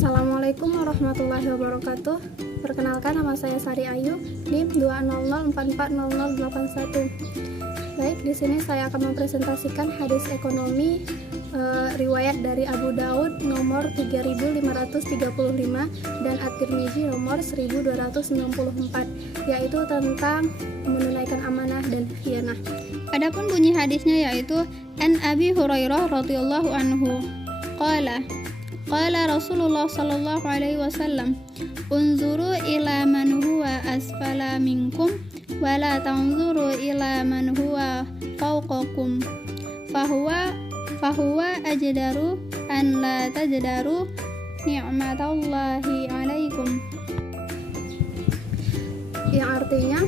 Assalamualaikum warahmatullahi wabarakatuh. Perkenalkan, nama saya Sari Ayu, NIM 200440081. Baik, di sini saya akan mempresentasikan hadis ekonomi riwayat dari Abu Daud nomor 3535 dan At-Tirmizi nomor 1294, yaitu tentang menunaikan amanah dan khianah. Adapun bunyi hadisnya yaitu An Abi Hurairah radhiyallahu anhu qala Rasulullah sallallahu alaihi wasallam unzuru ila man huwa asfala minkum wa la tanzuru ila man huwa fawqakum fahuwa ajdaru an la tajdaru ni'matallahi alaikum, yang artinya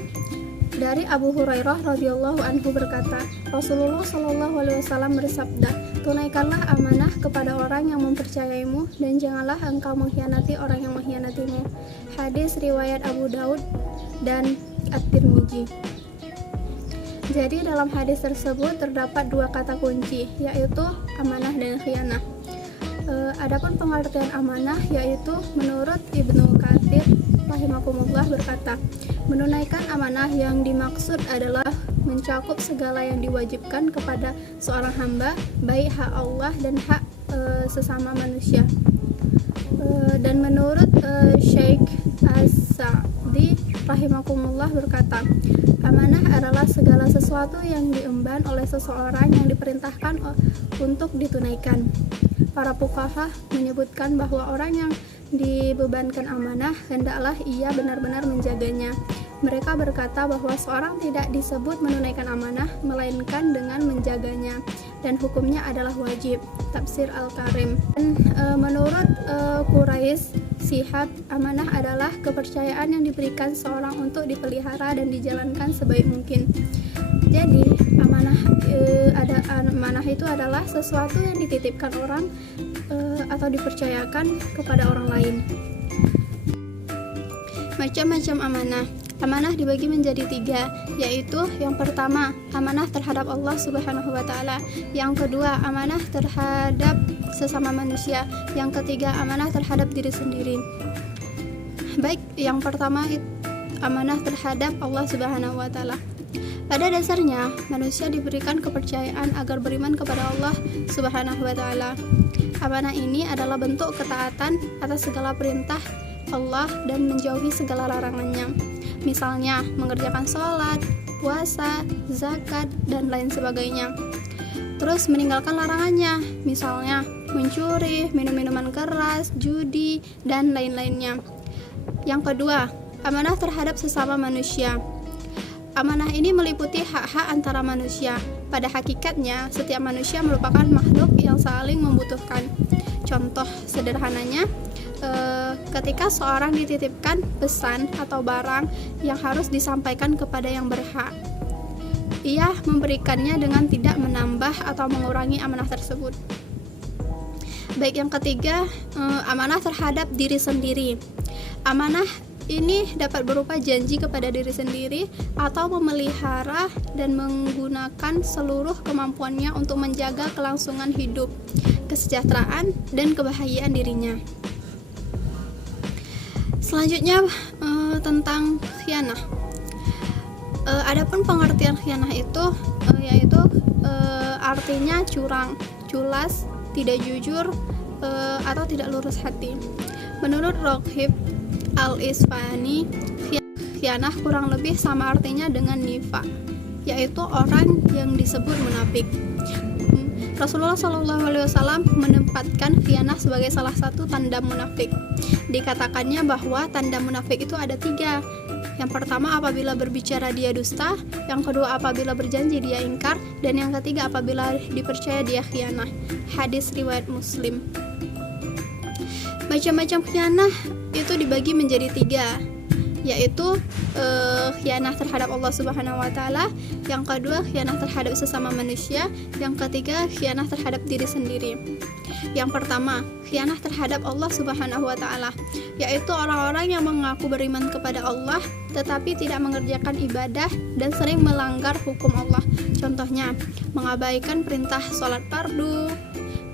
dari Abu Hurairah radhiyallahu anhu berkata, Rasulullah shallallahu alaihi wasallam bersabda, tunaikanlah amanah kepada orang yang mempercayaimu dan janganlah engkau mengkhianati orang yang mengkhianatimu. Hadis riwayat Abu Daud dan At-Tirmizi. Jadi dalam hadis tersebut terdapat dua kata kunci, yaitu amanah dan khianah. Adapun pengertian amanah yaitu menurut Ibnu Katsir rahimakumullah berkata, menunaikan amanah yang dimaksud adalah mencakup segala yang diwajibkan kepada seorang hamba, baik hak Allah dan hak sesama manusia. Dan menurut Syekh As-Sa'di rahimakumullah berkata, amanah adalah segala sesuatu yang diemban oleh seseorang yang diperintahkan untuk ditunaikan. Para fuqaha menyebutkan bahwa orang yang dibebankan amanah hendaklah ia benar-benar menjaganya. Mereka berkata bahwa seorang tidak disebut menunaikan amanah melainkan dengan menjaganya, dan hukumnya adalah wajib. Tafsir Al-Karim. Dan menurut Quraisy Shihab, amanah adalah kepercayaan yang diberikan seorang untuk dipelihara dan dijalankan sebaik mungkin. Jadi amanah itu adalah sesuatu yang dititipkan orang atau dipercayakan kepada orang lain. Macam-macam amanah. Amanah dibagi menjadi 3, yaitu yang pertama, amanah terhadap Allah Subhanahu wa Ta'ala. Yang kedua, amanah terhadap sesama manusia. Yang ketiga, amanah terhadap diri sendiri. Baik, yang pertama, amanah terhadap Allah Subhanahu wa Ta'ala. Pada dasarnya, manusia diberikan kepercayaan agar beriman kepada Allah Subhanahu wa Ta'ala. Amanah ini adalah bentuk ketaatan atas segala perintah Allah dan menjauhi segala larangannya. Misalnya, mengerjakan sholat, puasa, zakat, dan lain sebagainya. Terus meninggalkan larangannya, misalnya mencuri, minum minuman keras, judi, dan lain-lainnya. Yang kedua, amanah terhadap sesama manusia. Amanah ini meliputi hak-hak antara manusia. Pada hakikatnya, setiap manusia merupakan makhluk yang saling membutuhkan. Contoh sederhananya, ketika seorang dititipkan pesan atau barang yang harus disampaikan kepada yang berhak, ia memberikannya dengan tidak menambah atau mengurangi amanah tersebut. Baik, yang ketiga, amanah terhadap diri sendiri. Amanah ini dapat berupa janji kepada diri sendiri atau memelihara dan menggunakan seluruh kemampuannya untuk menjaga kelangsungan hidup, kesejahteraan, dan kebahagiaan dirinya. Selanjutnya tentang khianah. Adapun pengertian khianah itu yaitu artinya curang, culas, tidak jujur atau tidak lurus hati. Menurut Roghib Al-Isfahani, khianah kurang lebih sama artinya dengan nifaq, yaitu orang yang disebut munafik. Rasulullah SAW menempatkan khianah sebagai salah satu tanda munafik. Dikatakannya bahwa tanda munafik itu ada 3. Yang pertama, apabila berbicara dia dusta. Yang kedua, apabila berjanji dia ingkar. Dan yang ketiga, apabila dipercaya dia khianah. Hadis riwayat Muslim. Macam-macam khianah itu dibagi menjadi 3, yaitu khianah terhadap Allah Subhanahu wa Ta'ala, yang kedua khianah terhadap sesama manusia, yang ketiga khianah terhadap diri sendiri. Yang pertama, khianah terhadap Allah Subhanahu wa Ta'ala, yaitu orang-orang yang mengaku beriman kepada Allah tetapi tidak mengerjakan ibadah dan sering melanggar hukum Allah. Contohnya, mengabaikan perintah sholat fardu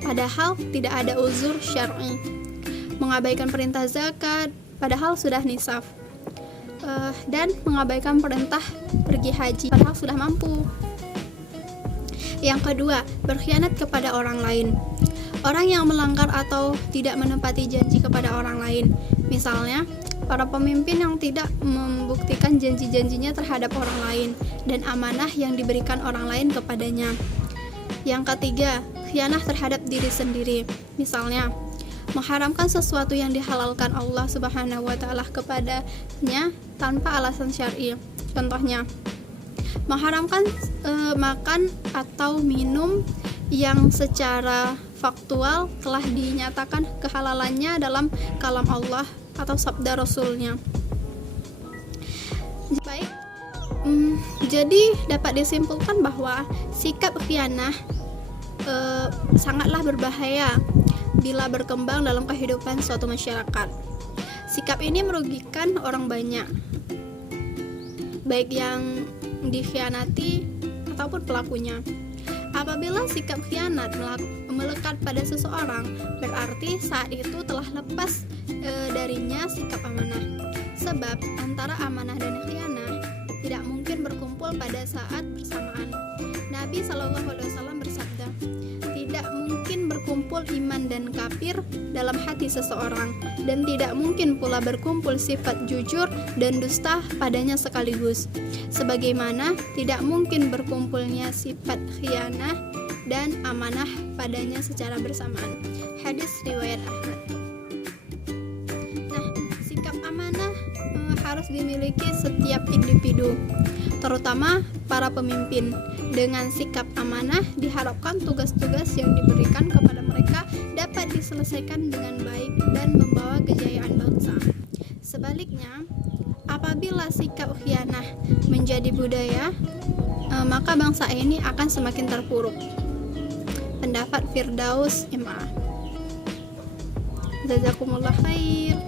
padahal tidak ada uzur syar'i, mengabaikan perintah zakat padahal sudah nisab, dan mengabaikan perintah pergi haji padahal sudah mampu. Yang kedua, berkhianat kepada orang lain. Orang yang melanggar atau tidak menepati janji kepada orang lain. Misalnya, para pemimpin yang tidak membuktikan janji-janjinya terhadap orang lain dan amanah yang diberikan orang lain kepadanya. Yang ketiga, khianat terhadap diri sendiri. Misalnya, mengharamkan sesuatu yang dihalalkan Allah Subhanahu wa taala kepadanya tanpa alasan syar'i. Contohnya, mengharamkan makan atau minum yang secara faktual telah dinyatakan kehalalannya dalam kalam Allah atau sabda Rasulnya. Baik, jadi dapat disimpulkan bahwa sikap khianah sangatlah berbahaya bila berkembang dalam kehidupan suatu masyarakat. Sikap ini merugikan orang banyak, baik yang dikhianati ataupun pelakunya. Apabila sikap khianat melekat pada seseorang, berarti saat itu telah lepas darinya sikap amanah. Sebab antara amanah dan khianat tidak mungkin berkumpul pada saat bersamaan. Nabi SAW bersabda, tidak mungkin berkumpul iman dan kafir dalam hati seseorang, dan tidak mungkin pula berkumpul sifat jujur dan dusta padanya sekaligus, sebagaimana tidak mungkin berkumpulnya sifat khianah dan amanah padanya secara bersamaan. Hadis riwayat Ahmad. Nah, sikap amanah harus dimiliki setiap individu, terutama para pemimpin. Dengan sikap amanah diharapkan tugas-tugas yang diberikan kepada mereka dapat diselesaikan dengan baik dan membawa kejayaan bangsa. Sebaliknya, apabila sikap khianah menjadi budaya, maka bangsa ini akan semakin terpuruk. Pendapat Firdaus Imam. Jazakumullah khair.